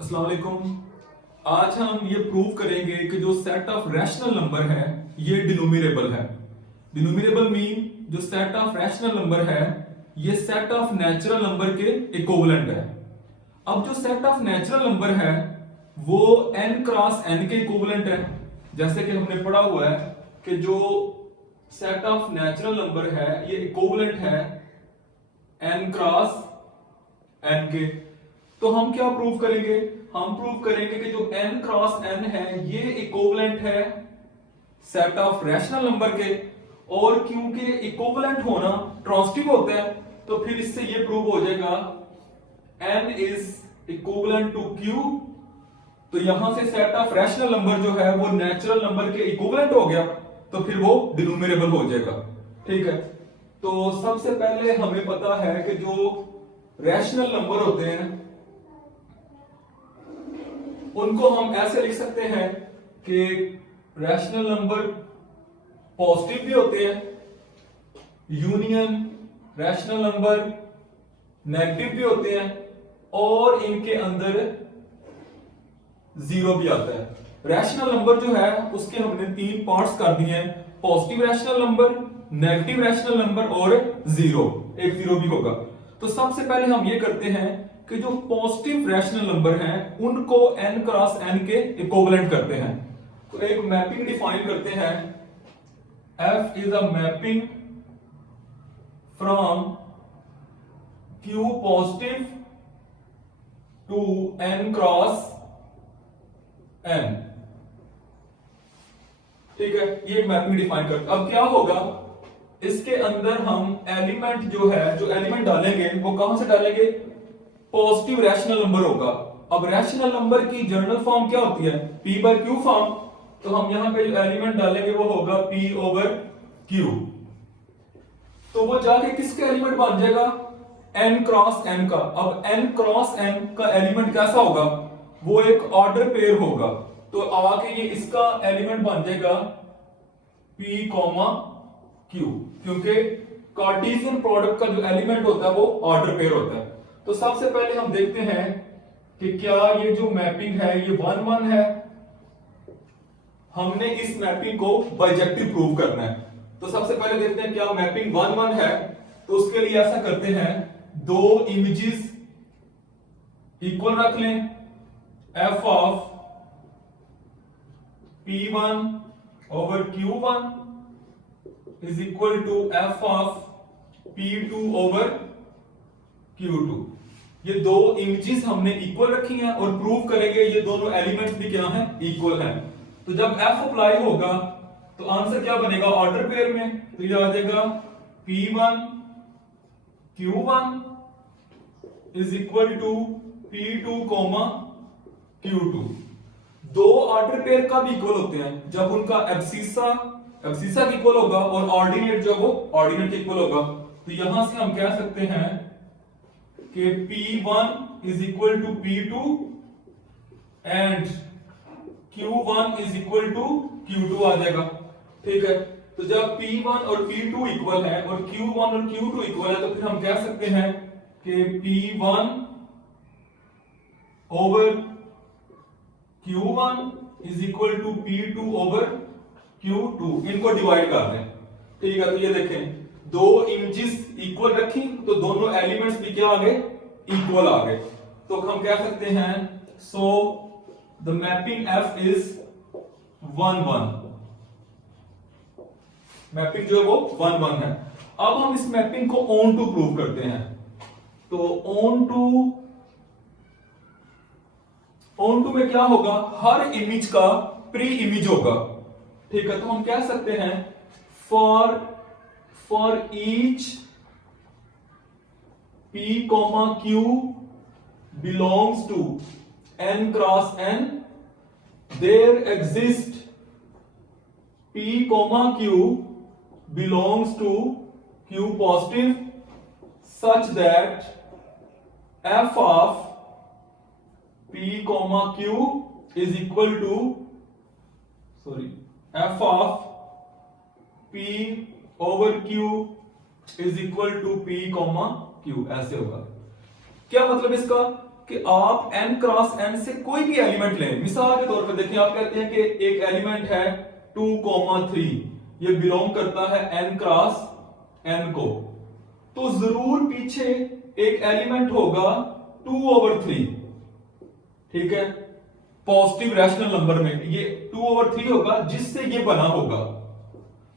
अस्सलाम वालेकुम। आज हम ये प्रूव करेंगे कि जो सेट ऑफ रैशनल नंबर है ये डिनोमिनेबल है। डिनोमिनेबल मीन जो सेट ऑफ रैशनल नंबर है ये सेट ऑफ नेचुरल नंबर के इक्विवेलेंट है। अब जो सेट ऑफ नेचुरल नंबर है वो n क्रॉस n के इक्विवेलेंट है। जैसे कि हमने पढ़ा हुआ है कि जो सेट ऑफ नेचुरल नंबर है ये इक्विवेलेंट है n क्रॉस n के। तो हम क्या प्रूव करेंगे? हम प्रूव करेंगे कि जो n क्रॉस n है ये इक्विवेलेंट है सेट ऑफ रैशनल नंबर के, और क्योंकि इक्विवेलेंट होना ट्रांजिटिव होता है तो फिर इससे ये प्रूव हो जाएगा n is equivalent to q। तो यहां से सेट ऑफ रैशनल नंबर जो है वो नेचुरल नंबर के इक्विवेलेंट हो गया, तो फिर वो डिनोमिनेबल हो जाएगा। ठीक है, तो सबसे पहले हमें पता है कि जो रैशनल नंबर होते हैं उनको हम ऐसे लिख सकते हैं कि रैशनल नंबर पॉजिटिव भी होते हैं, यूनियन रैशनल नंबर नेगेटिव भी होते हैं, और इनके अंदर जीरो भी आता है। रैशनल नंबर जो है उसके हमने तीन पार्ट्स कर दिए हैं, positive rational number, negative rational number और जीरो, एक जीरो भी होगा। तो सबसे पहले हम ये करते हैं कि जो पॉजिटिव रैशनल नंबर हैं उनको n क्रॉस n के इक्विवेलेंट करते हैं। तो एक मैपिंग डिफाइन करते हैं, f is a mapping from q positive to n cross n। ठीक है, ये मैपिंग डिफाइन करते। अब क्या होगा, इसके अंदर हम एलिमेंट जो है, जो एलिमेंट डालेंगे वो कहां से डालेंगे? पॉजिटिव रैशनल नंबर होगा। अब रैशनल नंबर की जनरल फॉर्म क्या होती है? p by q form. तो हम यहां पे जो एलिमेंट डालेंगे वो होगा p ओवर q। तो वो जाके किसका एलिमेंट बन जाएगा? n क्रॉस n का। अब n क्रॉस n का एलिमेंट कैसा होगा? वो एक ऑर्डर पेयर होगा। तो आके ये इसका एलिमेंट बन जाएगा p कॉमा q, क्योंकि कार्टेशियन प्रोडक्ट का जो एलिमेंट होता है वो ऑर्डर पेयर होता है। तो सबसे पहले हम देखते हैं कि क्या ये जो मैपिंग है ये 1 1 है। हमने इस मैपिंग को बाइजेक्टिव प्रूव करना है। तो सबसे पहले देखते हैं क्या मैपिंग 1 1 है। तो उसके लिए ऐसा करते हैं, दो इमेजेस इक्वल रख लें, f of p1 over q1 is equal to f of p2 over q2। ये दो इमेजेस हमने इक्वल रखी हैं और प्रूव करेंगे ये दोनों एलिमेंट्स भी क्या हैं? इक्वल हैं। तो जब f अप्लाई होगा तो आंसर क्या बनेगा? ऑर्डर पेयर में। तो ये आ जाएगा p1 q1 is equal to p2 coma q2। दो ऑर्डर पेयर कब इक्वल होते हैं? जब उनका एब्सिसा इक्वल होगा और ऑर्डिनेट जो वो ऑर्डिनेट इक्वल होगा। तो यहां से हम कह सकते हैं कि p1 is equal to p2 and q1 is equal to q2 आ जाएगा। ठीक है, तो जब p1 और p2 इक्वल है और q1 और q2 इक्वल है तो फिर हम कह सकते हैं कि p1 over q1 is equal to p2 over q2। इनको डिवाइड कर दें। ठीक है, तो ये देखें दो इमेजेस इक्वल रखी तो दोनों एलिमेंट्स भी क्या आ गए? इक्वल आ गए। तो हम कह सकते हैं so the mapping f is 1 1। Mapping जो है वो 1 1 है। अब हम इस मैपिंग को ऑन टू प्रूव करते हैं। तो ऑन टू में क्या होगा? हर इमेज का प्री इमेज होगा। ठीक है, तो हम कह सकते हैं for each p comma q belongs to n cross n, there exist p comma q belongs to q positive such that f of p comma q is equal to f of p over q is equal to p comma q। ऐसे होगा। क्या मतलब इसका? कि आप n cross n से कोई भी एलिमेंट लें। मिसाल के तौर पर देखिए, आप कहते हैं कि एक एलिमेंट है 2,3, ये बिलोंग करता है n क्रॉस n को, तो जरूर पीछे एक एलिमेंट होगा 2/3, ठीक है, पॉजिटिव रैशनल नंबर में ये 2/3 होगा जिससे ये बना होगा।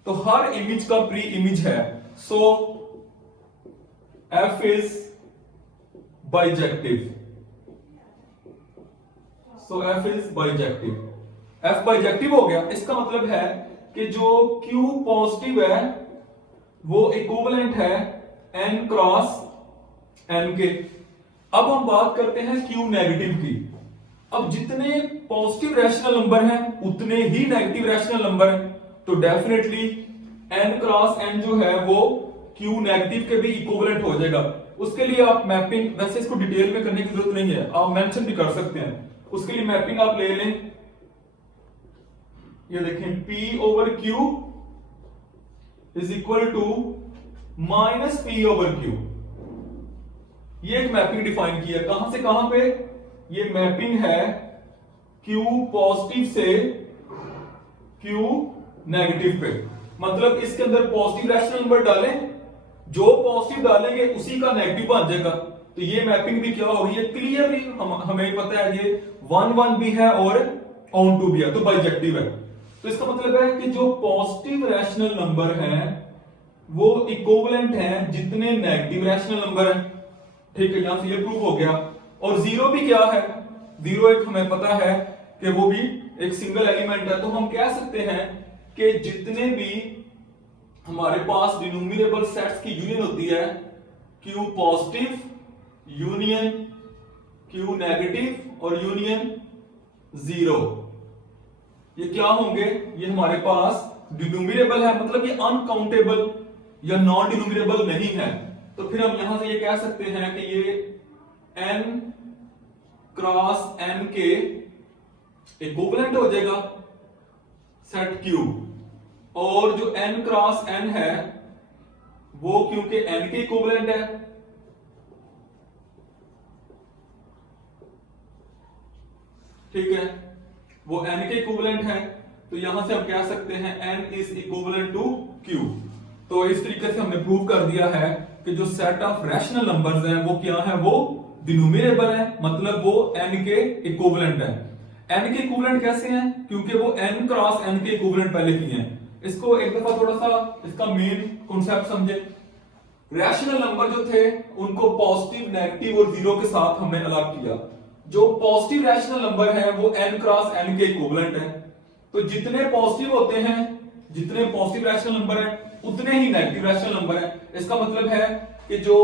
तो हर इमेज का प्री इमेज है, सो f is bijective. So f is bijective, f bijective हो गया। इसका मतलब है कि जो q पॉजिटिव है वो इक्विवेलेंट है n क्रॉस n के। अब हम बात करते हैं q नेगेटिव की। अब जितने पॉजिटिव रैशनल नंबर हैं उतने ही नेगेटिव रैशनल नंबर हैं, तो डेफिनेटली n क्रॉस n जो है वो q नेगेटिव के भी इक्विवेलेंट हो जाएगा। उसके लिए आप मैपिंग, वैसे इसको डिटेल में करने की जरूरत नहीं है, आप मेंशन भी कर सकते हैं। उसके लिए मैपिंग आप ले लें, ये देखें p/q is equal to -p/q। ये एक मैपिंग डिफाइन की है, कहां से कहां पे? ये मैपिंग है q पॉजिटिव से q नेगेटिव पे। मतलब इसके अंदर पॉजिटिव रैशनल नंबर डालें, जो पॉजिटिव डालेंगे उसी का नेगेटिव बन जाएगा। तो ये मैपिंग भी क्या होगी, ये क्लियरली हमें पता है ये 1 भी है और ऑन टू भी है, तो बाइजेक्टिव है। तो इसका मतलब है कि जो पॉजिटिव रैशनल नंबर है वो इक्विवेलेंट है जितने नेगेटिव रैशनल नंबर है, ठीक है, यहां से ये प्रूव हो गया। और जीरो भी क्या है, जीरो एक हमें पता है कि वो भी एक सिंगल एलिमेंट है। तो हम कह सकते हैं कि जितने भी हमारे पास डिनोमिनेबल सेट्स की यूनियन होती है, q positive union q negative और यूनियन जीरो, ये क्या होंगे? ये हमारे पास डिनोमिनेबल है, मतलब ये अनकाउंटेबल या नॉन डिनोमिनेबल नहीं है। तो फिर हम यहां से ये कह सकते हैं कि ये n क्रॉस n के इक्विवेलेंट हो जाएगा सेट q, और जो n क्रॉस n है वो q के n के इक्विवेलेंट है। ठीक है, वो n के इक्विवेलेंट है, तो यहां से हम कह सकते हैं n is equivalent to q। तो इस तरीके से हमने प्रूव कर दिया है कि जो सेट ऑफ रैशनल नंबर्स हैं वो क्या है, वो डिनोमिनेबल है, मतलब वो n के इक्विवेलेंट है। n के इक्विवेलेंट कैसे हैं? क्योंकि वो n क्रॉस n के इक्विवेलेंट पहले किए हैं। इसको एक दफा थोड़ा सा इसका मेन कॉन्सेप्ट समझे। रैशनल नंबर जो थे उनको पॉजिटिव, नेगेटिव और जीरो के साथ हमने अलग किया। जो पॉजिटिव रैशनल नंबर है वो n क्रॉस n के इक्विवेलेंट है। तो जितने पॉजिटिव होते हैं, जितने पॉजिटिव रैशनल नंबर है उतने ही नेगेटिव रैशनल नंबर है। इसका मतलब है कि जो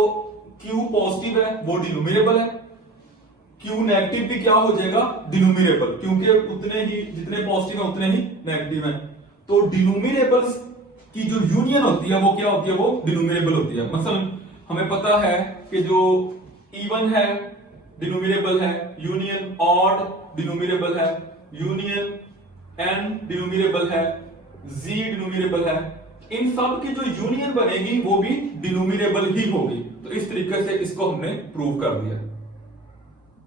q पॉजिटिव है वो डिनोमिनेबल है, q नेगेटिव भी क्या हो जाएगा, डिनोमिनेबल, क्योंकि उतने ही जितने पॉजिटिव है उतने ही नेगेटिव है। तो डिनोमिनेबल्स की जो यूनियन होती है वो क्या होती है, वो डिनोमिनेबल होती है। मसलन हमें पता है कि जो इवन है डिनोमिनेबल है, यूनियन ऑड डिनोमिनेबल है, यूनियन n डिनोमिनेबल है, z डिनोमिनेबल है। इन सब की जो यूनियन बनेगी वो भी डिनोमिनेबल ही होगी। तो इस तरीके से इसको हमने प्रूव कर दिया।